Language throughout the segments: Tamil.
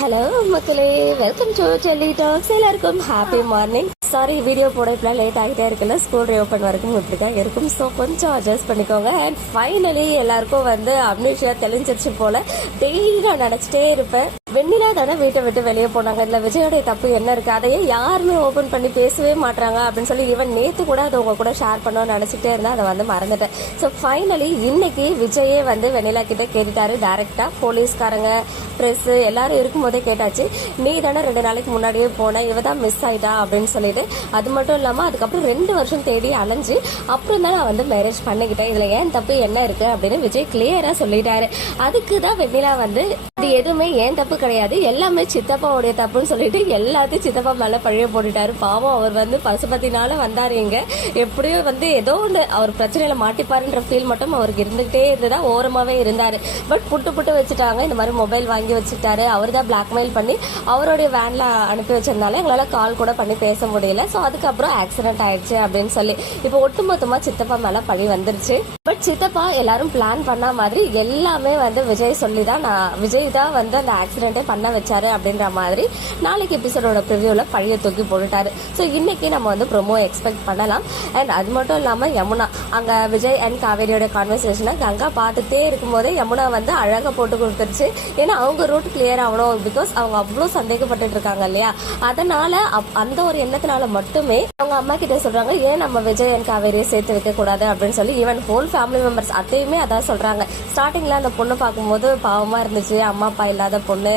ஹலோ மக்களே. வெல்கம் டு டெல்லி டாக்ஸ் எல்லாருக்கும் ஹாப்பி மார்னிங் சாரி வீடியோ போட இப்பெல்லாம் லேட் ஆகிட்டே இருக்குல்ல. ஸ்கூல் ரீஓப்பன் வரைக்கும் இப்படி தான் இருக்கும். ஸோ கொஞ்சம் அட்ஜஸ்ட் பண்ணிக்கோங்க. அண்ட் ஃபைனலி எல்லாருக்கும் வந்து அப்னிஷா தெளிஞ்சிருச்சு போல. டெய்லி நான் நினச்சிட்டே இருப்பேன். வெண்ணிலா தானே வீட்டை விட்டு வெளியே போனாங்க. இதில் விஜயோடைய தப்பு என்ன இருக்கு? அதையே யாருமே ஓப்பன் பண்ணி பேசவே மாட்டாங்க அப்படின்னு சொல்லி ஈவன் நேத்து கூட அதை உங்க கூட ஷேர் பண்ணணும்னு நினச்சிட்டே இருந்தா அதை வந்து மறந்துட்டேன். ஸோ ஃபைனலி இன்னைக்கு விஜயே வந்து வெண்ணிலா கிட்ட கேட்டுட்டாரு டேரெக்டாக போலீஸ்காரங்க ப்ரெஸ்ஸு எல்லாரும் இருக்கும்போதே கேட்டாச்சு. நீ தானே ரெண்டு நாளைக்கு முன்னாடியே போன இவ தான் மிஸ் ஆயிட்டா அப்படின்னு சொல்லிட்டு. அது மட்டும் இல்லாம அதுக்கப்புறம் ரெண்டு வருஷம் தேடி அலைஞ்சு அப்புறம் தான் நான் வந்து மேரேஜ் பண்ணிக்கிட்டேன். இதுல ஏன் தப்பு என்ன இருக்கு அப்படின்னு விஜய் கிளியரா சொல்லிட்டாரு. அதுக்கு தான் வெண்ணிலா வந்து இது எதுவுமே ஏன் தப்பு கிடையாது. எல்லாமே சித்தப்பாவுடைய தப்புன்னு சொல்லிட்டு எல்லாத்தையும் சித்தப்பா மேல பழைய போட்டுட்டாரு. பாவம் அவர் வந்து பசுபத்தினால வந்தாரு இங்க. எப்படியோ வந்து ஏதோ ஒன்று அவர் பிரச்சனையில மாட்டிப்பாருன்ற ஃபீல் மட்டும் அவருக்கு இருந்துகிட்டே இருந்ததா ஓரமாவே இருந்தாரு. பட் புட்டு புட்டு வச்சுட்டாங்க. இந்த மாதிரி மொபைல் வாங்கி வச்சுட்டாரு. அவர் தான் பிளாக்மெயில் பண்ணி அவருடைய வேன்ல அனுப்பி வச்சிருந்தால எங்களால கால் கூட பண்ணி பேச முடியல. ஸோ அதுக்கப்புறம் ஆக்சிடென்ட் ஆயிடுச்சு அப்படின்னு சொல்லி இப்போ ஒட்டுமொத்தமா சித்தப்பா மேல பழி வந்துருச்சு. பட் சித்தப்பா எல்லாரும் பிளான் பண்ண மாதிரி எல்லாமே வந்து விஜய் சொல்லி தான் நான் விஜய் தான் வந்து அந்த ஆக்சிடென்ட்டே பண்ண வச்சாரு அப்படின்ற மாதிரி நாளைக்கு எபிசோடோட ப்ரிவியூவில் பழைய தூக்கி போட்டுட்டாரு. ஸோ இன்னைக்கு நம்ம வந்து ப்ரொமோ எக்ஸ்பெக்ட் பண்ணலாம். அண்ட் அது மட்டும் இல்லாமல் யமுனா அங்கே விஜய் அண்ட் காவேரியோட கான்வர்சேஷனை கங்கா பார்த்துட்டே இருக்கும்போதே யமுனா வந்து அழகாக போட்டு கொடுத்துருச்சு. ஏன்னா அவங்க ரூட் கிளியர் ஆகணும் பிகாஸ் அவங்க அவ்வளோ சந்தேகப்பட்டுட்டு இருக்காங்க இல்லையா? அதனால அப்- அந்த ஒரு எண்ணத்தினால மட்டுமே அவங்க அம்மா கிட்ட சொல்றாங்க ஏன் நம்ம விஜய் அண்ட் காவேரியை சேர்த்து வைக்க கூடாது? அப்படின்னு சொல்லி ஈவன் ஹோல் ஃபேமிலி மெம்பர்ஸ் அத்தையுமே அதான் சொல்றாங்க. ஸ்டார்டிங்ல அந்த பொண்ணு பார்க்கும்போது பாவமா இருந்துச்சு. அம்மா அப்பா இல்லாத பொண்ணு.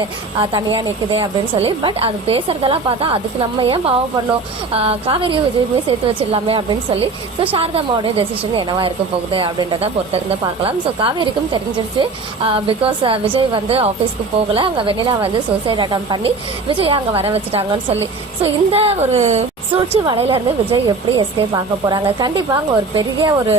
தனியாக நிற்குது அப்படின்னு சொல்லி. பட் அது பேசுறதெல்லாம் பார்த்தா அதுக்கு நம்ம ஏன் பாவம் பண்ணோம்? காவேரியும் விஜயுமே சேர்த்து வச்சிடலாமே அப்படின்னு சொல்லி. ஸோ சாரதாமாவோட டெசிஷன் என்னவா இருக்க போகுது அப்படின்றத பொறுத்திருந்து பார்க்கலாம். ஸோ காவேரிக்கும் தெரிஞ்சிருச்சு. பிகாஸ் விஜய் வந்து ஆஃபீஸ்க்கு போகல. அங்கே வெண்ணிலா வந்து சூசைட் அட்டம் பண்ணி விஜய் அங்கே வர வச்சுட்டாங்கன்னு சொல்லி. ஸோ இந்த ஒரு சூழ்ச்சி வலையிலேருந்து விஜய் எப்படி எஸ்கேப் ஆக போகிறாங்க கண்டிப்பாக அங்கே ஒரு பெரிய ஒரு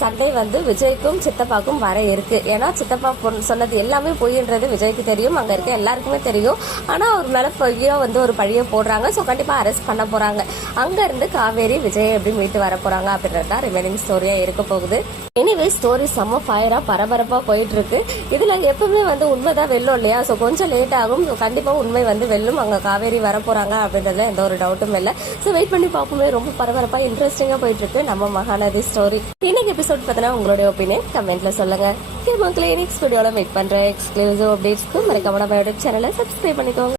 சண்டை வந்து விஜய்க்கும் சித்தப்பாக்கும் வர இருக்கு. ஏன்னா சித்தப்பா பொண்ணு சொன்னது எல்லாமே பொய்ன்றது விஜய்க்கு தெரியும். அங்கே இருக்க எல்லாருக்குமே தெரியும். ஆனால் அவர் மேலே பொய்யோ வந்து ஒரு பழியை போடுறாங்க. ஸோ கண்டிப்பாக அரெஸ்ட் பண்ண போகிறாங்க அங்கேருந்து காவேரி விஜய் எப்படி மீட்டு வர போகிறாங்க அப்படின்றது தான் ரிமைனிங் ஸ்டோரியாக இருக்க போகுது. எனிவே ஸ்டோரி செம்ம ஃபயராக பரபரப்பாக போயிட்டுருக்கு. இதில் எப்பவுமே வந்து உண்மை தான் வெல்லும் இல்லையா? ஸோ கொஞ்சம் லேட் ஆகும். So, உண்மை வந்து வெல்லும். அங்கே காவேரி வர போகிறாங்க அப்படின்றதுல எந்த ஒரு டவுட்டும் இல்லை. ஸோ வெயிட் பண்ணி பார்ப்போமே. ரொம்ப பரபரப்பாக இன்ட்ரெஸ்டிங்காக போயிட்டுருக்கு நம்ம மகாநதி ஸ்டோரி இன்னைக்கு எபிசோட் பார்த்தீங்கன்னா உங்களுடைய ஒப்பீனியன் கமெண்ட்ல சொல்லுங்க மக்களே நெக்ஸ்ட் வீடியோல மீட் பண்ற எக்ஸ்க்ளூசிவ் அப்டேட்ஸ்க்கு மறக்காம நம்ம யூடியூப் சேனலை சப்ஸ்கிரைப் பண்ணிக்கோங்க.